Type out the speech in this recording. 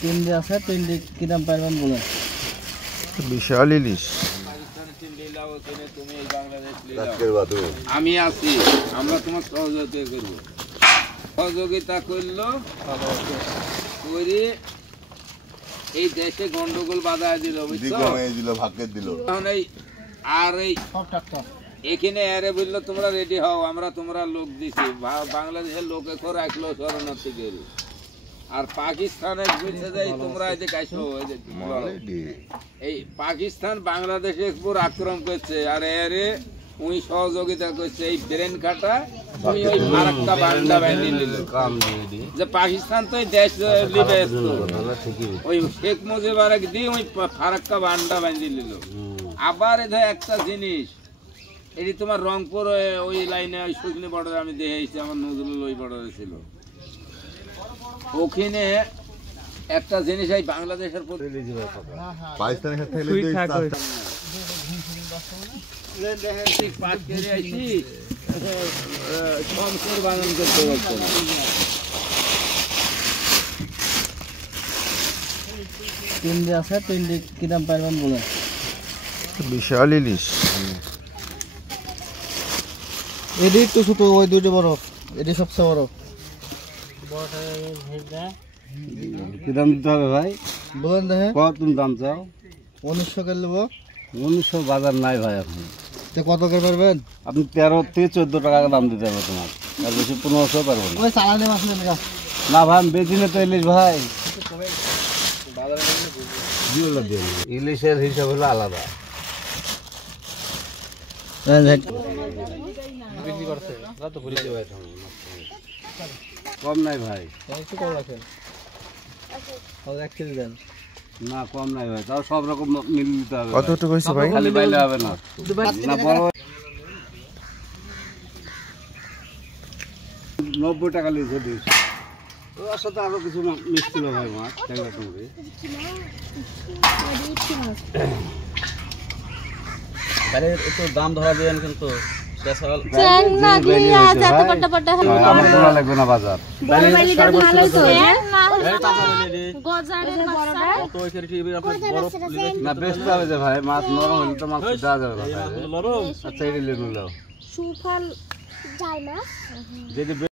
তিন দিয়ে আছে, তিন দিয়ে কি দাম পারবেন বলেন? বিশাল ইলিশ। আমি আছি, আমরা তোমার সহযোগিতা করবো। সহযোগিতা করলো করে এই দেশে গন্ডগোল বাধা দিল, আর এই এখানে আরে বললো তোমরা রেডি হও, আমরা তোমরা লোক দিছি, বাংলাদেশের লোকে করে রাখলো শরণার্থী গেল। আর পাকিস্তানে বলছে যে তোমরা এদিকে আসো, এই পাকিস্তান বাংলাদেশের উপর আক্রমণ করছে, আর এরে উনি সহযোগিতা করছে। এই ব্রেন কাটা উনি ওই ফারাক্কা বান্ডা বাঁধি নিল, যে পাকিস্তান তো দেশ লিবে, ওই শেখ মুজিবুর দিয়ে ওই ফারাক্কা বান্ডা বাঁধি নিল। আবার এদের একটা জিনিস, এটি তোমার রংপুর ওই লাইনে ওই শুকনি বর্ডারে আমি দেখেছি, আমার নজরুল ওই বর্ডারে ছিল। ওখানে একটা জিনিস এই বাংলাদেশের তিন দিয়ে আছে, তিন দিয়ে কি দাম পারবেন বলেন? বিশাল ইলিশ। এটি একটু ছোট, ওই দুইটা বড়, এটি সবচেয়ে বড়। কি দাম দিতে হবে ভাই বলেন দেখে। কত তুমি দাম চাও? 1900 করে নেবো। 1900 বাজার নাই ভাই, আপনি কত করে পারবেন? আপনি 13 থেকে 14 টাকা দাম দিতে হবে তোমার, আর বেশি 1500 পারবো না। ওই চালানে মাছ নেন না ভাই, আমি বেশি তো ইলিশ ভাই, ইলিশের হিসাব হলো আলাদা। কম নাই ভাই, না কম নাই ভাই, তাও সব রকম মিল দিতে হবে। কতটুকু হয়েছে ভাই? খালি বাইলে হবে না, না বড় 90 টাকা লিখে দিয়েছি। ওর সাথে আরো কিছু মিশছিল ভাই, মাছ ট্যাংরা টুংরি। একটু দাম ধরা দিবেন কিন্তু, লাগবে না বাজার। না বেচতে হবে যে ভাই, মাছ নরম হলে তো মাছ দেওয়া যাবে না। আচ্ছা, এটা নিয়ে নিলাম।